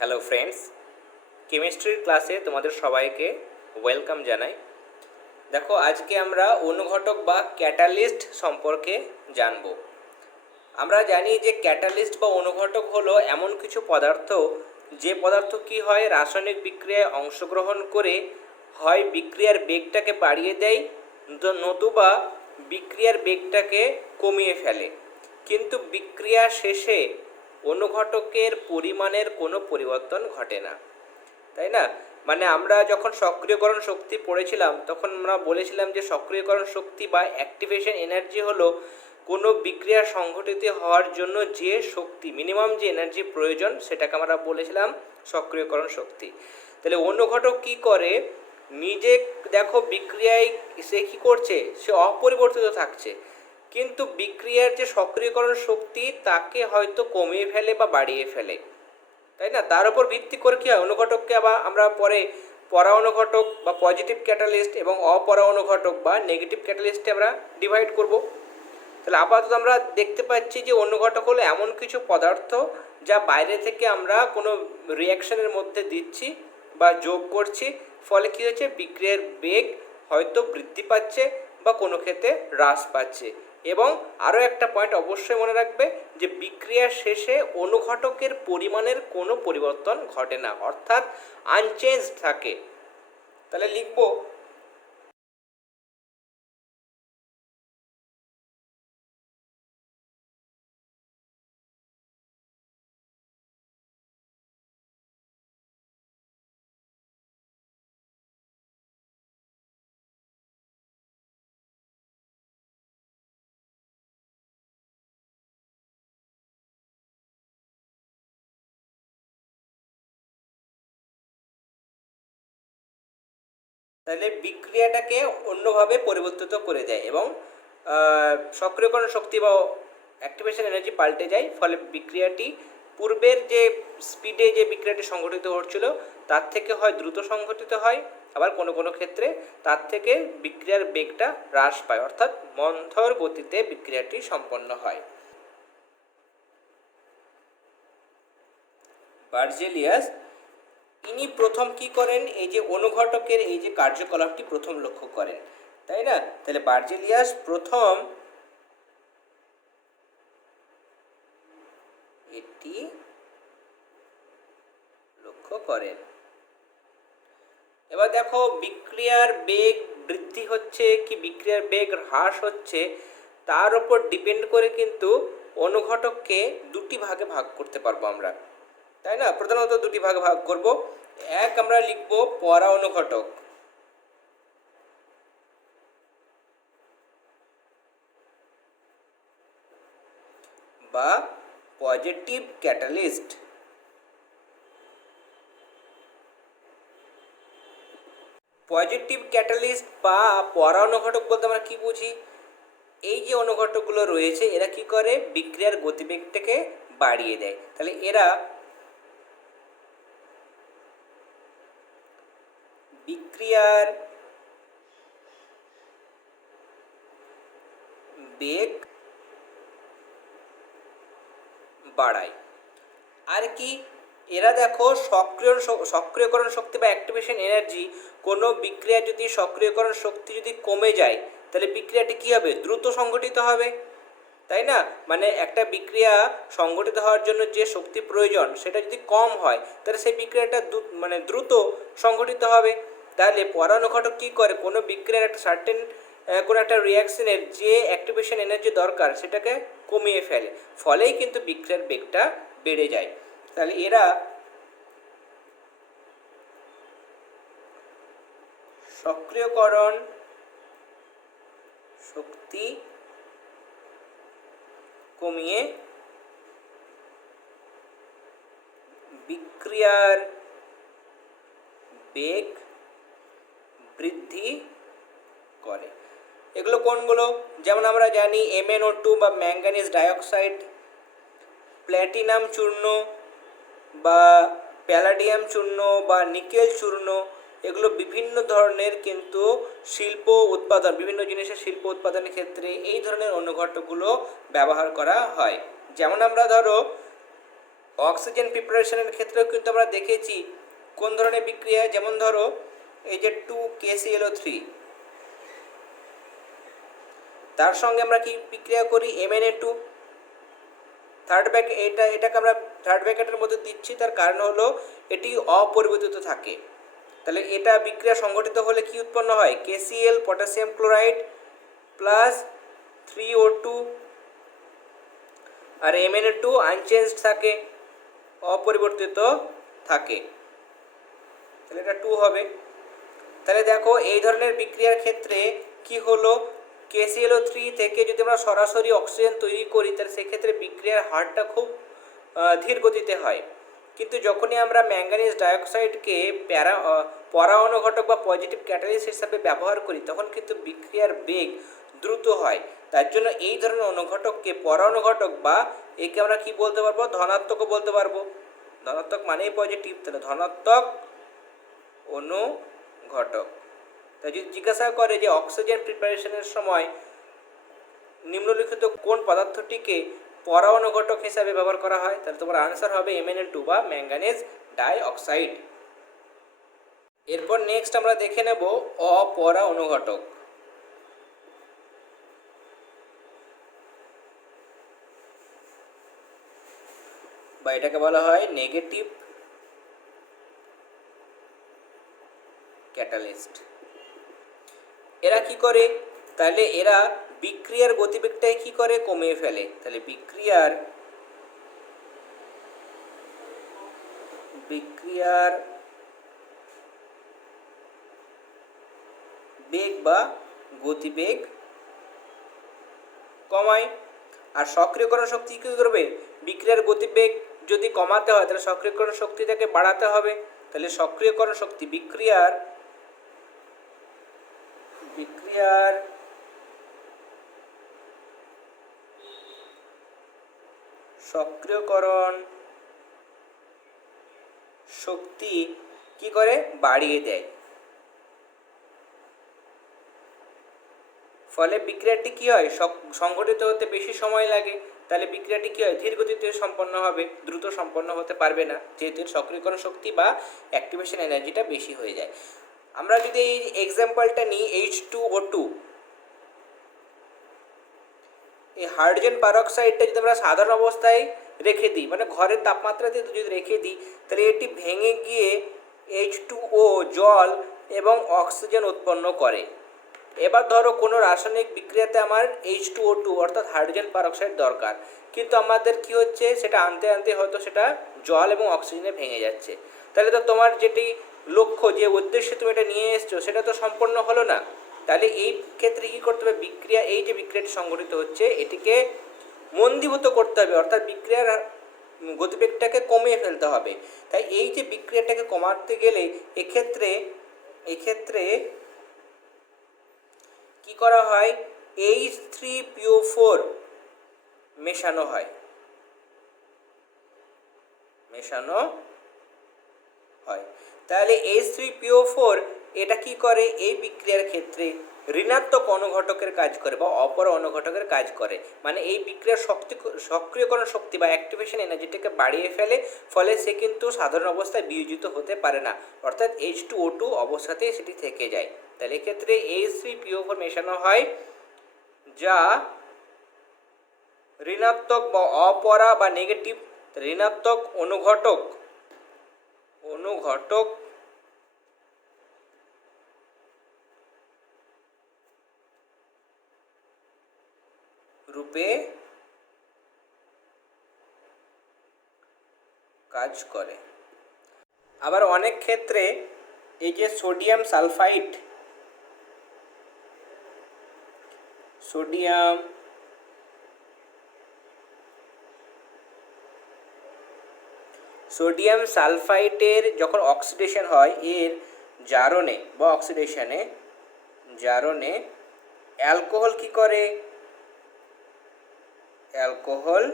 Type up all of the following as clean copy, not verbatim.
Hello friends, কেমিস্ট্রির ক্লাসে তোমাদের সবাইকে ওয়েলকাম জানাই। দেখো, আজকে আমরা অনুঘটক বা ক্যাটালিস্ট সম্পর্কে জানব। আমরা জানি যে ক্যাটালিস্ট বা অনুঘটক হলো এমন কিছু পদার্থ, যে পদার্থ কি হয়, রাসায়নিক বিক্রিয়ায় অংশগ্রহণ করে হয় বিক্রিয়ার বেগটাকে বাড়িয়ে দেয়, নতুবা বিক্রিয়ার বেগটাকে কমিয়ে ফেলে। কিন্তু বিক্রিয়া শেষে অনুঘটকের পরিমাণের কোনো পরিবর্তন ঘটে না, তাই না? মানে আমরা যখন সক্রিয়করণ শক্তি পড়েছিলাম তখন আমরা বলেছিলাম যে সক্রিয়করণ শক্তি বা অ্যাক্টিভেশন এনার্জি হলো কোনো বিক্রিয়া সংঘটিত হওয়ার জন্য যে শক্তি, মিনিমাম যে এনার্জি প্রয়োজন, সেটাকে আমরা বলেছিলাম সক্রিয়করণ শক্তি। তাহলে অনুঘটক কি করে, নিজে দেখো বিক্রিয়ায় সে কী করছে, সে অপরিবর্তিত থাকছে, কিন্তু বিক্রিয়ার যে সক্রিয়করণ শক্তি তাকে হয়তো কমিয়ে ফেলে বা বাড়িয়ে ফেলে, তাই না? তার উপর ভিত্তি করে কী হয়, অনুঘটককে আবার আমরা পরে পরা অনুঘটক বা পজিটিভ ক্যাটালিস্ট এবং অপরা অনুঘটক বা নেগেটিভ ক্যাটালিস্টে আমরা ডিভাইড করব। তাহলে আপাতত আমরা দেখতে পাচ্ছি যে অনুঘটক হলো এমন কিছু পদার্থ যা বাইরে থেকে আমরা কোনো রিয়াকশনের মধ্যে দিচ্ছি বা যোগ করছি, ফলে কী হচ্ছে, বিক্রিয়ার বেগ হয়তো বৃদ্ধি পাচ্ছে বা কোনো ক্ষেত্রে হ্রাস পাচ্ছে। এবং আরও একটা পয়েন্ট অবশ্যই মনে রাখবে যে বিক্রিয়ার শেষে অনুঘটকের পরিমাণের কোনো পরিবর্তন ঘটে না, অর্থাৎ আনচেঞ্জ থাকে। তাহলে লিখব, তাহলে বিক্রিয়াটাকে অন্যভাবে পরিবর্তিত করে দেয় এবং সক্রিয়করণ শক্তি বা অ্যাক্টিভেশন এনার্জি পাল্টে যায়, ফলে বিক্রিয়াটি পূর্বের যে স্পিডে যে বিক্রিয়াটি সংঘটিত হচ্ছিল তার থেকে হয় দ্রুত সংঘটিত হয়, আবার কোনো কোনো ক্ষেত্রে তার থেকে বিক্রিয়ার বেগটা হ্রাস পায়, অর্থাৎ মন্থর গতিতে বিক্রিয়াটি সম্পন্ন হয়। বার্জেলিয়াস ইনি প্রথম কি করেন, এই যে অনুঘটকের এই যে কার্যকলাপটি প্রথম লক্ষ্য করেন, তাই না? তাহলে বার্জেলিয়াস প্রথম এটি লক্ষ্য করেন। এবার দেখো, বিক্রিয়ার বেগ বৃদ্ধি হচ্ছে কি বিক্রিয়ার বেগ হ্রাস হচ্ছে, তার উপর ডিপেন্ড করে কিন্তু অনুঘটককে দুটি ভাগে ভাগ করতে পারবো আমরা, তাই না? প্রধানত দুটি ভাগে ভাগ করব। এক আমরা লিখব পরা অনুঘটক বা পজিটিভ ক্যাটালিস্ট। পজিটিভ ক্যাটালিস্ট বা পরা অনুঘটক বলতে আমরা কি বুঝি, এই যে অনুঘটকগুলো রয়েছে এরা কি করে, বিক্রিয়ার গতিবেগটাকে বাড়িয়ে দেয়। তাহলে এরা বিক্রিয়ার বেগ বাড়ায়। আর কি, এরা দেখো সক্রিয়করণ শক্তি বা অ্যাক্টিভেশন এনার্জি, কোনো বিক্রিয়া যদি সক্রিয়করণ শক্তি যদি কমে যায় তাহলে বিক্রিয়াটি কী হবে, দ্রুত সংঘটিত হবে, তাই না? মানে একটা বিক্রিয়া সংঘটিত হওয়ার জন্য যে শক্তি প্রয়োজন সেটা যদি কম হয় তাহলে সেই বিক্রিয়াটা দ্রুত সংঘটিত হবে। তাহলে পরানুঘটক কী করে, কোনো বিক্রিয়ার একটা সার্টেন কোনো একটা রিয়াকশনের যে অ্যাক্টিভেশন এনার্জি দরকার সেটাকে কমিয়ে ফেলে, ফলেই কিন্তু বিক্রিয়ার বেগটা বেড়ে যায়। তাহলে এরা সক্রিয়করণ শক্তি কমিয়ে বিক্রিয়ার বেগ বৃদ্ধি করে। এগুলো কোনগুলো, যেমন আমরা জানি MnO2 বা ম্যাঙ্গানিজ ডাইঅক্সাইড, প্ল্যাটিনাম চূর্ণ বা প্যালাডিয়াম চূর্ণ বা নিকেল চূর্ণ, এগুলো বিভিন্ন ধরনের কিন্তু শিল্প উৎপাদন, বিভিন্ন জিনিসের শিল্প উৎপাদনের ক্ষেত্রে এই ধরনের অনুঘটকগুলো ব্যবহার করা হয়। যেমন আমরা ধরো অক্সিজেন প্রিপারেশনের ক্ষেত্রেও কিন্তু আমরা দেখেছি কোন ধরনের বিক্রিয়া, যেমন ধরো এই যে 2KClO3, তার সঙ্গে আমরা কি বিক্রিয়া করি MnA2। এটাকে আমরা থার্ড ব্র্যাকেটের মধ্যে দিচ্ছি, তার কারণ হলো এটি অপরিবর্তিত থাকে। তাহলে এটা বিক্রিয়া সংঘটিত হলে কি উৎপন্ন হয়, KCl potassium chloride plus 3O2, আর MnA2 আনচেঞ্জড থাকে, অপরিবর্তিত থাকে, তাহলে এটা 2 হবে। তাহলে দেখো এই ধরনের বিক্রিয়ার ক্ষেত্রে কি হলো, KClO3 থেকে যদি আমরা সরাসরি অক্সিজেন তৈরি করি তাহলে সেক্ষেত্রে বিক্রিয়ার হারটা খুব ধীর গতিতে হয়। কিন্তু যখনই আমরা ম্যাঙ্গানিজ ডাইঅক্সাইডকে পরা অনুঘটক বা পজিটিভ ক্যাটালিস্ট হিসাবে ব্যবহার করি তখন কিন্তু বিক্রিয়ার বেগ দ্রুত হয়। তার জন্য এই ধরনের অনুঘটককে পরা অনুঘটক বা একে আমরা কি বলতে পারবো, ধনাত্মকও বলতে পারবো। ধনাত্মক মানেই পজিটিভ, তাহলে ধনাত্মক অনুঘটক। তাই যদি জিজ্ঞাসা করে যে অক্সিজেন প্রিপারেশনের সময় নিম্নলিখিত কোন পদার্থটিকে পরা অনুঘটক হিসাবে ব্যবহার করা হয়, তাহলে তোমার আনসার হবে MnA2 বা ম্যাঙ্গানিজ ডাইঅক্সাইড। এরপর নেক্সট আমরা দেখে নেব অপরা অনুঘটক। বা এটাকে বলা হয় নেগেটিভ ক্যাটালিস্ট। এরা কি করে, তাহলে এরা বিক্রিয়ার গতিবেগটাই কি করে, কমিয়ে ফেলে। তাহলে বিক্রিয়ার বেগ বা গতিবেগ কমায়। আর সক্রিয়করণ শক্তি কী করবে, বিক্রিয়ার গতিবেগ যদি কমাতে হয় তাহলে সক্রিয়করণ শক্তিটাকে বাড়াতে হবে। তাহলে সক্রিয়করণ শক্তি বিক্রিয়ার সক্রিয়করণ শক্তি কি করে, বাড়িয়ে দেয়। ফলে বিক্রিয়াটি কি হয়, সংঘটিত হতে বেশি সময় লাগে। তাহলে বিক্রিয়াটি কি হয়, ধীর গতিতে সম্পন্ন হবে, দ্রুত সম্পন্ন হতে পারবে না, যেহেতু সক্রিয়করণ শক্তি বা অ্যাক্টিভেশন এনার্জিটা বেশি হয়ে যায়। আমরা যদি এই এক্সাম্পলটা নিই H2O2, এই হাইড্রোজেন পারঅক্সাইডটা যদি আমরা সাধারণ অবস্থায় রেখে দিই, মানে ঘরের তাপমাত্রাতে যদি রেখে দিই, তাহলে এটি ভেঙে গিয়ে H2O জল এবং অক্সিজেন উৎপন্ন করে। এবার ধরো কোনো রাসায়নিক বিক্রিয়াতে আমার H2O2 অর্থাৎ হাইড্রোজেন পারঅক্সাইড দরকার, কিন্তু আমাদের কি হচ্ছে, সেটা আনতে আনতে হয়তো সেটা জল এবং অক্সিজেনে ভেঙে যাচ্ছে। তাহলে তো তোমার যেটি লক্ষ্য, যে উদ্দেশ্যে তুমি এটা নিয়ে এসছো সেটা তো সম্পন্ন হলো না। তাহলে এই ক্ষেত্রে কী করতে হবে, এই যে বিক্রিয়াটি সংঘটিত হচ্ছে এটিকে মন্দীভূত করতে হবে, অর্থাৎ বিক্রিয়ার গতিবেগটাকে কমিয়ে ফেলতে হবে। তাই এই যে বিক্রিয়াটাকে কমাতে গেলে এক্ষেত্রে কি করা হয়, H3PO4 মেশানো হয়। তাহলে H3PO4 এটা কি করে, এই বিক্রিয়ার ক্ষেত্রে ঋণাত্মক অনুঘটকের কাজ করে বা অপর অনুঘটকের কাজ করে। মানে এই বিক্রিয়ার সক্রিয়করণ শক্তি বা অ্যাক্টিভেশন এনার্জিটাকে বাড়িয়ে ফেলে, ফলে সে কিন্তু সাধারণ অবস্থায় বিয়োজিত হতে পারে না, অর্থাৎ H2O2 অবস্থাতেই সেটি থেকে যায়। তাহলে এক্ষেত্রে H3PO4 মেশানো হয়, যা ঋণাত্মক বা অপরা বা নেগেটিভ ঋণাত্মক অনুঘটক রূপে কাজ করে। আবার অনেক ক্ষেত্রে এই যে সোডিয়াম সালফাইটের যখন অক্সিডেশন হয়, এর জারণে বা অক্সিডেশনে অ্যালকোহল কি করে, অ্যালকোহল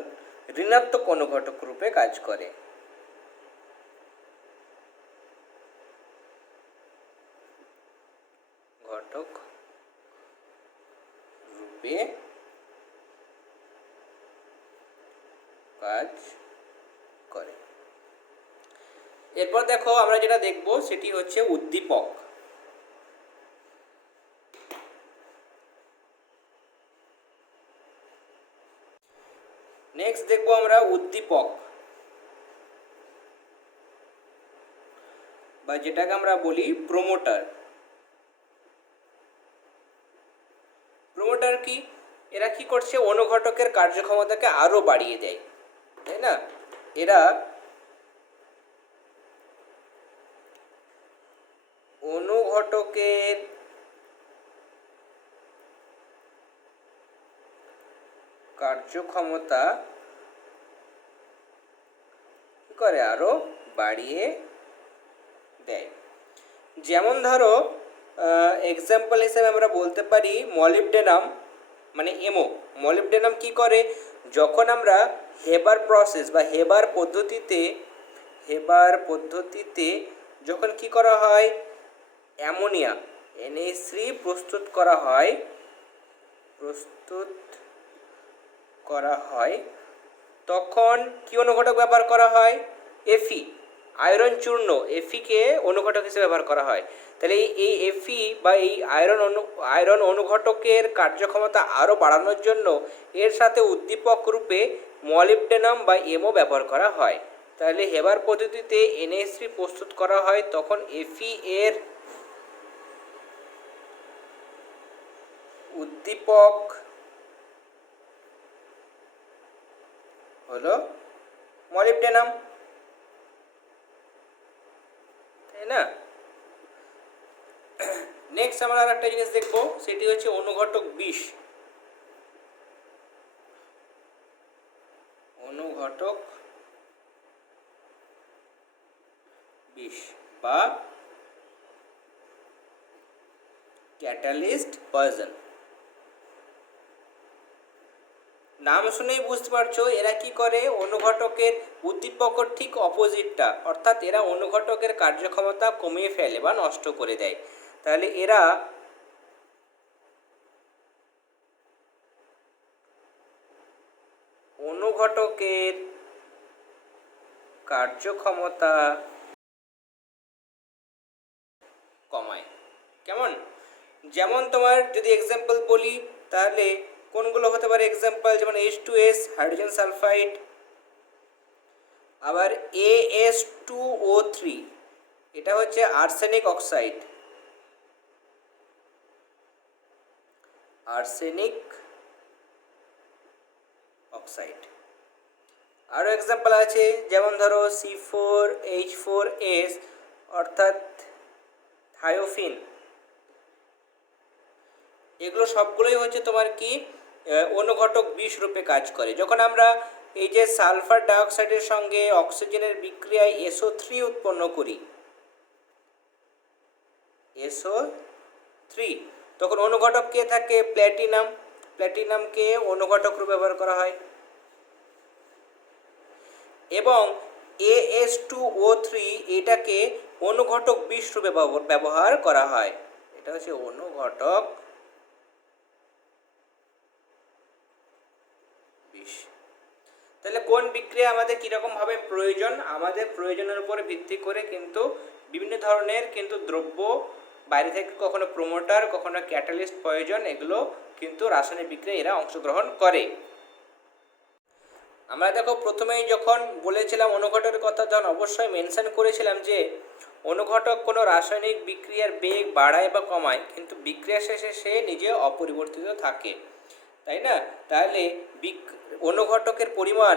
ঋণাত্মক অনুঘটক রূপে কাজ করে। ঘটক রূপে কাজ করে। এরপর দেখো আমরা যেটা দেখব সেটি হচ্ছে উদ্দীপক। নেক্সট দেখব আমরা উদ্দীপক, বা যেটাকে আমরা বলি প্রোমোটার। প্রোমোটার কি? এরা কি করছে? অনুঘটকের কার্যক্ষমতাকে আরো বাড়িয়ে দেয়, তাই না? এরা অনুঘটকের কার্যক্ষমতা কি করে? আরো বাড়িয়ে দেয়। যেমন ধরো এক্সাম্পল হিসেবে আমরা বলতে পারি মলিবডেনাম, মানে এমও। মলিবডেনাম কি করে? যখন আমরা হেবার প্রসেস বা হেবার পদ্ধতিতে যখন কি করা হয়, অ্যামোনিয়া NH3 প্রস্তুত করা হয়, তখন কি অনুঘটক ব্যবহার করা হয়? এফি, আয়রন চূর্ণ, এফিকে অনুঘটক হিসেবে ব্যবহার করা হয়। তাহলে এই এফি বা এই আয়রন অনুঘটকের কার্যক্ষমতা আরও বাড়ানোর জন্য এর সাথে উদ্দীপক রূপে মলিবডেনাম বা এমও ব্যবহার করা হয়। তাহলে হেবার পদ্ধতিতে NH3 প্রস্তুত করা হয়, তখন এফি এর উদ্দীপক হলো মলিবডেনাম, তাই না? নেক্সট আমরা আর একটা জিনিস দেখবো, সেটি হচ্ছে অনুঘটক বিষ। অনুঘটক বিষ বা ক্যাটালিস্ট পয়জন। নাম শুনেই বুঝতে পারছো এরা কি করে? অনুঘটকের উদ্দীপকের ঠিক অপোজিটটা, অর্থাৎ এরা অনুঘটকের কার্যক্ষমতা কমিয়ে ফেলে বা নষ্ট করে দেয়। তাহলে এরা অনুঘটকের কার্যক্ষমতা কমায়। কেমন? যেমন তোমার যদি এক্সাম্পল বলি, তাহলে কোনগুলো হতে পারে এক্সাম্পল? যেমন H2S, হাইড্রোজেন সালফাইড। আবার AS2O3, এটা হচ্ছে আর্সেনিক অক্সাইড। আরও এক্সাম্পল আছে, যেমন ধরো C4H4S, অর্থাৎ থায়োফিন। এগুলো সবগুলোই হচ্ছে তোমার কি অনুঘটক বিষ রূপে কাজ করে। যখন আমরা এই যে সালফার ডাইঅক্সাইডের সঙ্গে অক্সিজেনের বিক্রিয়ায় SO3 উৎপন্ন করি, SO3, তখন অনুঘটক কে থাকে? প্ল্যাটিনাম। প্ল্যাটিনামকে অনুঘটক রূপে ব্যবহার করা হয়। এবং AS2O3 এটাকে অনুঘটক বিষ রূপে ব্যবহার করা হয়। এটা হচ্ছে অনুঘটক বিষ। তাহলে কোন বিক্রিয়া আমাদের কীরকমভাবে প্রয়োজন? আমাদের প্রয়োজনের উপরে ভিত্তি করে কিন্তু বিভিন্ন ধরনের কিন্তু দ্রব্য বাইরে থেকে, কখনো প্রোমোটার, কখনো ক্যাটালিস্ট প্রয়োজন, এগুলো কিন্তু রাসায়নিক বিক্রিয়ায় এরা অংশগ্রহণ করে। আমরা দেখো প্রথমেই যখন বলেছিলাম অনুঘটকের কথা, তখন অবশ্যই মেনশন করেছিলাম যে অনুঘটক কোনো রাসায়নিক বিক্রিয়ার বেগ বাড়ায় বা কমায়, কিন্তু বিক্রিয়া শেষে সে নিজে অপরিবর্তিত থাকে, তাই না? তাহলে অনুঘটকের পরিমাণ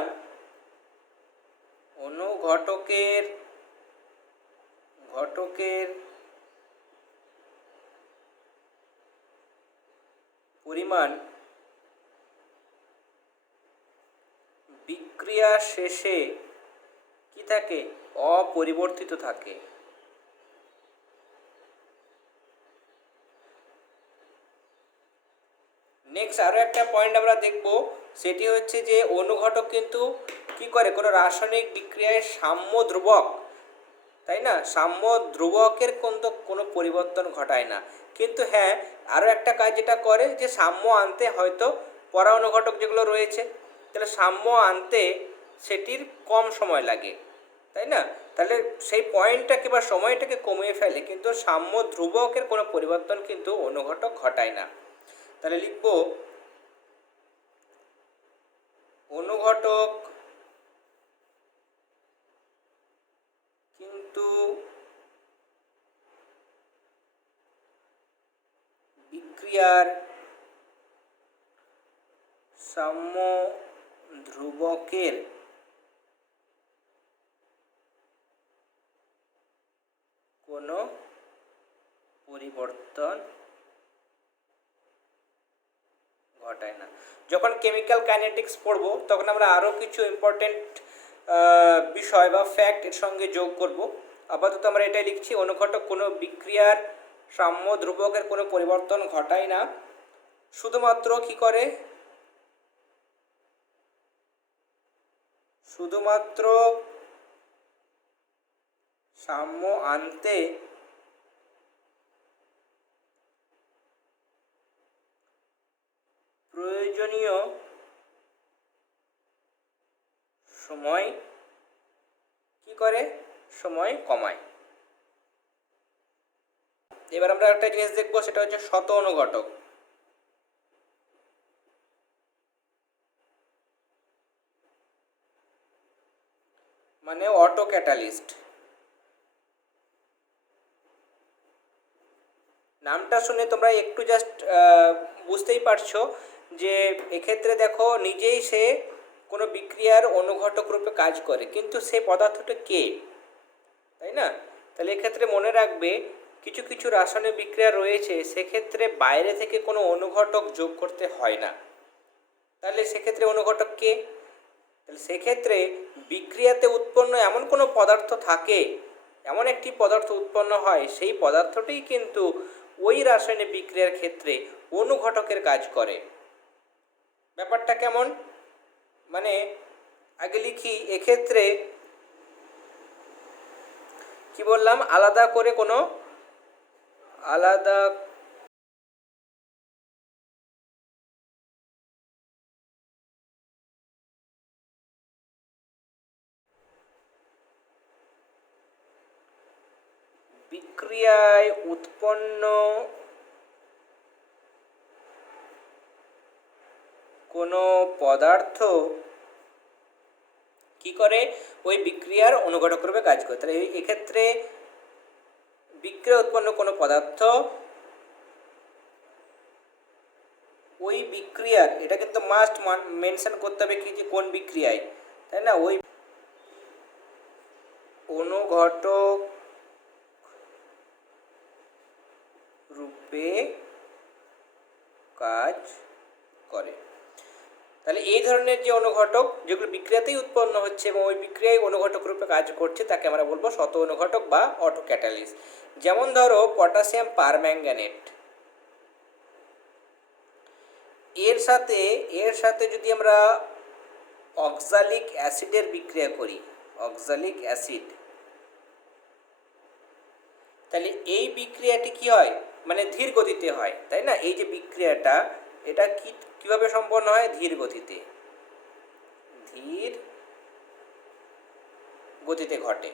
বিক্রিয়া শেষে কি থাকে? অপরিবর্তিত থাকে। নেক্সট আরও একটা পয়েন্ট আমরা দেখব, সেটি হচ্ছে যে অনুঘটক কিন্তু কি করে? কোনো রাসায়নিক বিক্রিয়ায় সাম্য ধ্রুবক, তাই না? সাম্য ধ্রুবকের কোনো পরিবর্তন ঘটায় না। কিন্তু হ্যাঁ, আরও একটা কাজ যেটা করে, যে সাম্য আনতে হয়তো পরা অনুঘটক যেগুলো রয়েছে, তাহলে সাম্য আনতে সেটির কম সময় লাগে, তাই না? তাহলে সেই পয়েন্টটাকে বা সময়টাকে কমিয়ে ফেলে, কিন্তু সাম্য ধ্রুবকের কোনো পরিবর্তন কিন্তু অনুঘটক ঘটায় না। তাহলে লিখব অনুঘটক কিন্তু বিক্রিয়ার সাম্য ধ্রুবকের কোনো পরিবর্তন ঘটায় না। যখন কেমিক্যাল কাইনেটিক্স পড়ব তখন আমরা আরও কিছু ইম্পর্টেন্ট বিষয় বা ফ্যাক্ট এর সঙ্গে যোগ করব। আপাতত আমরা এটাই লিখছি, অনুঘটক কোনো বিক্রিয়ার সাম্য ধ্রুবকের কোনো পরিবর্তন ঘটায় না, শুধুমাত্র কি করে, শুধুমাত্র সাম্য আনতে প্রয়োজনীয় সময় কি করে, সময় কমায়। এবার আমরা একটা জিনিস দেখবো, সেটা হচ্ছে শত অনুঘটক। মানে অটো ক্যাটালিস্ট। নামটা শুনে তোমরা একটু জাস্ট বুঝতেই পারছো যে এক্ষেত্রে দেখো নিজেই সে কোনো বিক্রিয়ার অনুঘটক রূপে কাজ করে, কিন্তু সেই পদার্থটা কে, তাই না? তাহলে এক্ষেত্রে মনে রাখবে কিছু কিছু রাসায়নিক বিক্রিয়া রয়েছে সেক্ষেত্রে বাইরে থেকে কোনো অনুঘটক যোগ করতে হয় না। তাহলে সেক্ষেত্রে অনুঘটক কে? তাহলে সেক্ষেত্রে বিক্রিয়াতে উৎপন্ন এমন কোনো পদার্থ থাকে, এমন একটি পদার্থ উৎপন্ন হয়, সেই পদার্থটিই কিন্তু ওই রাসায়নিক বিক্রিয়ার ক্ষেত্রে অনুঘটকের কাজ করে। ব্যাপারটা কেমন, মানে আগে লিখি, এক্ষেত্রে কি বললাম, আলাদা করে কোনো আলাদা বিক্রিয়ায় উৎপন্ন কোনো পদার্থ কি করে, ওই বিক্রিয়ার অনুঘটক রূপে কাজ করে। তাহলে এক্ষেত্রে বিক্রিয়া উৎপন্ন কোনো পদার্থ ওই বিক্রিয়ার, এটা কিন্তু মাস্ট মেনশন করতে হবে কি, যে কোন বিক্রিয়ায়, তাই না, ওই অনুঘটক রূপে কাজ করে। তাহলে এই ধরনের যে অনুঘটক যেগুলো বিক্রিয়াতেই উৎপন্ন হচ্ছে এবং ওই বিক্রিয়ায় অনুঘটক রূপে কাজ করছে তাকে আমরা বলবো শত অনুঘটক বা অটো ক্যাটালিস্ট। যেমন ধরো পটাশিয়াম পারম্যাঙ্গানেট, এর সাথে যদি আমরা অক্সালিক অ্যাসিডের বিক্রিয়া করি, অক্সালিক অ্যাসিড, তাহলে এই বিক্রিয়াটি কি হয়, মানে ধীর গতিতে হয়, তাই না? এই যে বিক্রিয়াটা, এটা কিভাবে সম্পন্ন হয়, ধীর গতিতে, ধীর গতিতে ঘটে।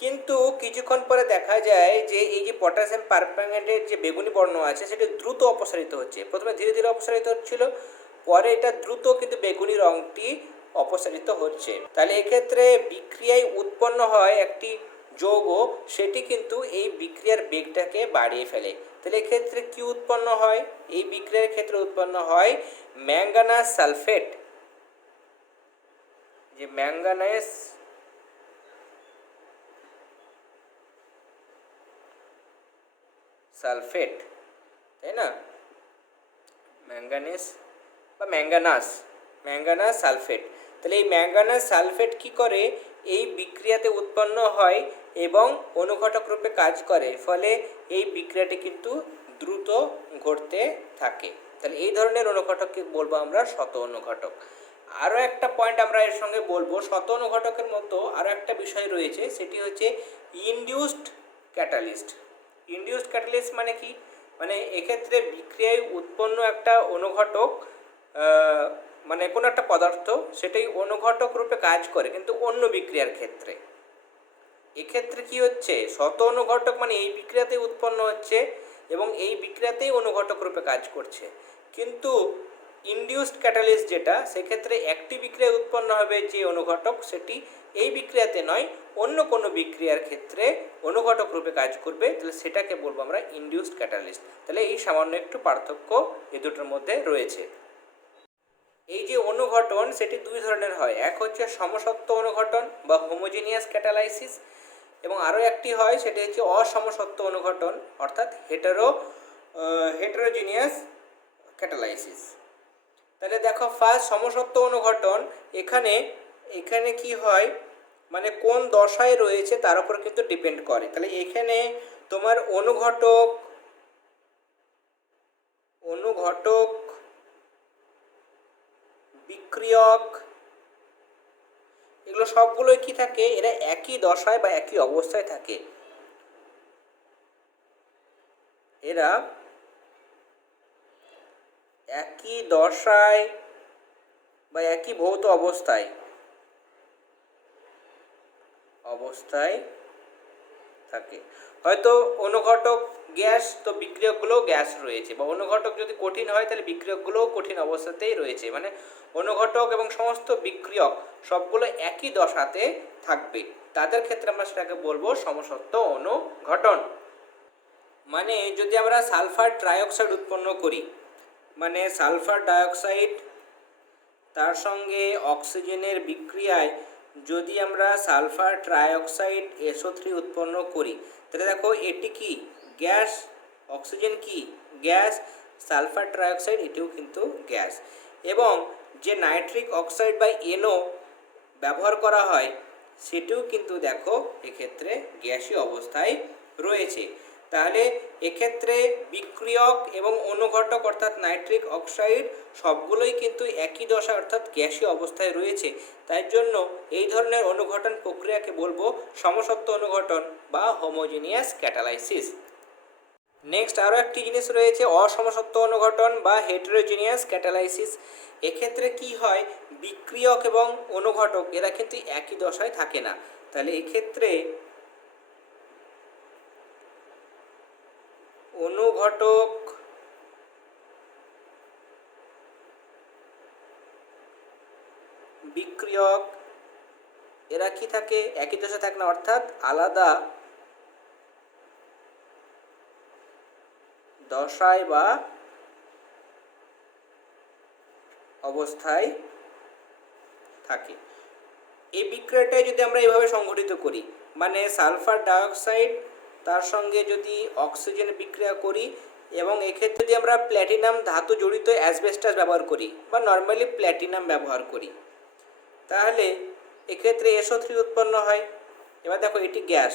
কিন্তু কিছুক্ষণ পরে দেখা যায় যে এই যে পটাশিয়াম পারম্যাঙ্গানেটের যে বেগুনি বর্ণ আছে সেটা দ্রুত অপসারিত হচ্ছে। প্রথমে ধীরে ধীরে অপসারিত হচ্ছিল, পরে এটা দ্রুত কিন্তু বেগুনি রঙটি অপসারিত হচ্ছে। তাহলে এক্ষেত্রে বিক্রিয়ায় উৎপন্ন হয় একটি যৌগ, সেটি কিন্তু এই বিক্রিয়ার বেগটাকে বাড়িয়ে ফেলে। তাহলে এক্ষেত্রে কি উৎপন্ন হয়, এই বিক্রিয়ার ক্ষেত্রে উৎপন্ন হয় ম্যাঙ্গানাস সালফেট, যে ম্যাঙ্গানাস সালফেট, তাই না, ম্যাঙ্গানিজ বা ম্যাঙ্গানাস সালফেট। তাহলে এই ম্যাঙ্গানাস সালফেট কি করে, এই বিক্রিয়াতে উৎপন্ন হয় এবং অনুঘটক রূপে কাজ করে, ফলে এই বিক্রিয়াটি কিন্তু দ্রুত ঘটতে থাকে। তাহলে এই ধরনের অনুঘটককে বলবো আমরা শত অনুঘটক। আরও একটা পয়েন্ট আমরা এর সঙ্গে বলবো, শত অনুঘটকের মতো আরও একটা বিষয় রয়েছে, সেটি হচ্ছে ইনডিউসড ক্যাটালিস্ট। ইনডিউসড ক্যাটালিস্ট মানে কি, মানে এক্ষেত্রে বিক্রিয়ায় উৎপন্ন একটা অনুঘটক মানে কোনো একটা পদার্থ সেটাই অনুঘটক রূপে কাজ করে কিন্তু অন্য বিক্রিয়ার ক্ষেত্রে। এক্ষেত্রে কি হচ্ছে, শত অনুঘটক মানে এই বিক্রিয়াতেই উৎপন্ন হচ্ছে এবং এই বিক্রিয়াতেই অনুঘটক রূপে কাজ করছে। কিন্তু ইনডিউসড ক্যাটালিস্ট যেটা, সেক্ষেত্রে একটি বিক্রিয়া উৎপন্ন হবে যে অনুঘটক, সেটি এই বিক্রিয়াতে নয় অন্য কোনো বিক্রিয়ার ক্ষেত্রে অনুঘটক রূপে কাজ করবে, তাহলে সেটাকে বলবো আমরা ইনডিউসড ক্যাটালিস্ট। তাহলে এই সামান্য একটু পার্থক্য এই দুটোর মধ্যে রয়েছে। এই যে অনুঘটন সেটি দুই ধরনের হয়, এক হচ্ছে সমসত্ব অনুঘটন বা হোমোজেনিয়াস ক্যাটালাইসিস, এবং আরও একটি হয় সেটি হচ্ছে অসমসত্ব অনুঘটন অর্থাৎ হেটেরোজিনিয়াস ক্যাটালাইসিস। তাহলে দেখো ফার্স্ট সমসত্ব অনুঘটন, এখানে কি হয় মানে কোন দশায় রয়েছে তার উপর কিন্তু ডিপেন্ড করে। তাহলে এখানে তোমার অনুঘটক বিক্রিয়ক এগুলো সবগুলোই কি থাকে, এরা একই দশায় বা একই অবস্থায় থাকে। এরা একই দশায় বা একই ভৌত অবস্থায় থাকে। হয়তো অনুঘটক গ্যাস, তো বিক্রিয়কগুলোও গ্যাস রয়েছে, বা অনুঘটক যদি কঠিন হয় তাহলে বিক্রিয়কগুলোও কঠিন অবস্থাতেই রয়েছে। মানে অনুঘটক এবং সমস্ত বিক্রিয়ক সবগুলো একই দশাতে থাকবে, তাদের ক্ষেত্রে আমরা সেটাকে বলবো সমসত্ব অনুঘটন। মানে যদি আমরা সালফার ট্রাইঅক্সাইড উৎপন্ন করি, মানে সালফার ডাইঅক্সাইড তার সঙ্গে অক্সিজেনের বিক্রিয়ায় যদি আমরা সালফার ট্রাইঅক্সাইড SO3 উৎপন্ন করি, তাহলে দেখো এটি কি গ্যাস, অক্সিজেন কি গ্যাস, সালফার ট্রাইঅক্সাইড এটিও কিন্তু গ্যাস। এবং যে নাইট্রিক অক্সাইড বা NO ব্যবহার করা হয় সেটিও কিন্তু দেখো এক্ষেত্রে গ্যাসীয় অবস্থায় রয়েছে। তাহলে এক্ষেত্রে বিক্রিয়ক এবং অনুঘটক অর্থাৎ নাইট্রিক অক্সাইড সবগুলোই কিন্তু একই দশা অর্থাৎ গ্যাসীয় অবস্থায় রয়েছে। তাই জন্য এই ধরনের অনুঘটন প্রক্রিয়াকে বলবো সমসত্ব অনুঘটন বা হোমোজেনিয়াস ক্যাটালাইসিস। নেক্সট আরও একটি জিনিস রয়েছে অসমসত্ব অনুঘটন বা হেটেরোজিনিয়াস ক্যাটালাইসিস। এক্ষেত্রে কি হয়, বিক্রিয়ক এবং অনুঘটক এরা কিন্তু একই দশায় থাকে না। তাহলে এক্ষেত্রে অনুঘটক বিক্রিয়ক এরা কি থাকে, একই দশায় থাকে না, অর্থাৎ আলাদা দশায় বা অবস্থায় থাকে। এই বিক্রিয়াটাই যদি আমরা এইভাবে সংঘটিত করি, মানে সালফার ডাইঅক্সাইড তার সঙ্গে যদি অক্সিজেন বিক্রিয়া করি এবং এক্ষেত্রে যদি আমরা প্ল্যাটিনাম ধাতু জড়িত অ্যাসবেস্টাস ব্যবহার করি বা নর্মালি প্ল্যাটিনাম ব্যবহার করি, তাহলে এক্ষেত্রে SO3 উৎপন্ন হয়। এবার দেখো এটি গ্যাস,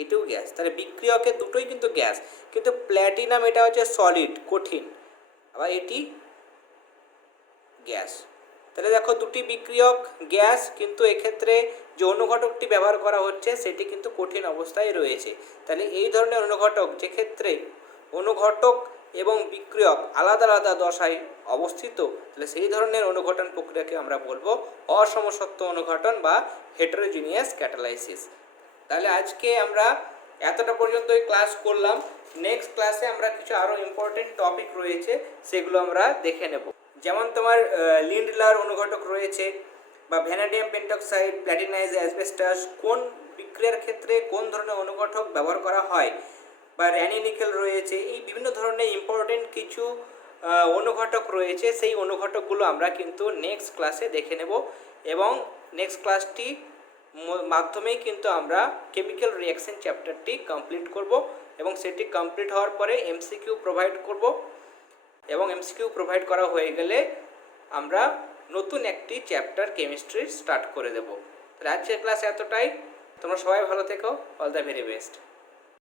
এটিও গ্যাস, তাহলে বিক্রিয়কের দুটোই কিন্তু গ্যাস, কিন্তু প্ল্যাটিনাম এটা হচ্ছে সলিড কঠিন, আবার এটি গ্যাস। তাহলে দেখো দুটি বিক্রিয়ক গ্যাস, কিন্তু এক্ষেত্রে যে অনুঘটকটি ব্যবহার করা হচ্ছে সেটি কিন্তু কঠিন অবস্থায় রয়েছে। তাহলে এই ধরনের অনুঘটক যেক্ষেত্রে অনুঘটক এবং বিক্রিয়ক আলাদা আলাদা দশায় অবস্থিত, তাহলে সেই ধরনের অনুঘটন প্রক্রিয়াকে আমরা বলবো অসমসত্ব অনুঘটন বা হেটেরোজিনিয়াস ক্যাটালাইসিস। তাহলে আজকে আমরা এতটা পর্যন্তই ক্লাস করলাম। নেক্সট ক্লাসে আমরা কিছু আরও ইম্পর্টেন্ট টপিক রয়েছে সেগুলো আমরা দেখে নেব। যেমন তোমার লিন্ডলার অনুঘটক রয়েছে, বা ভ্যানাডিয়াম পেন্টক্সাইড, প্ল্যাটিনাইজ অ্যাসবেস্টাস কোন বিক্রিয়ার ক্ষেত্রে কোন ধরনের অনুঘটক ব্যবহার করা হয়, বা র্যানি নিকেল রয়েছে। এই বিভিন্ন ধরনের ইম্পর্টেন্ট কিছু অনুঘটক রয়েছে, সেই অনুঘটকগুলো আমরা কিন্তু নেক্সট ক্লাসে দেখে নেব, এবং নেক্সট ক্লাসটি মাধ্যমেই কিন্তু আমরা কেমিক্যাল রিঅ্যাকশন চ্যাপ্টারটি কমপ্লিট করব, এবং সেটি কমপ্লিট হওয়ার পরে MCQ প্রোভাইড করব, এবং MCQ প্রোভাইড করা হয়ে গেলে আমরা নতুন একটি চ্যাপ্টার কেমিস্ট্রি স্টার্ট করে দেব। তাহলে আজকের ক্লাস এতটাই, তোমরা সবাই ভালো থেকো, অল দ্য ভেরি বেস্ট।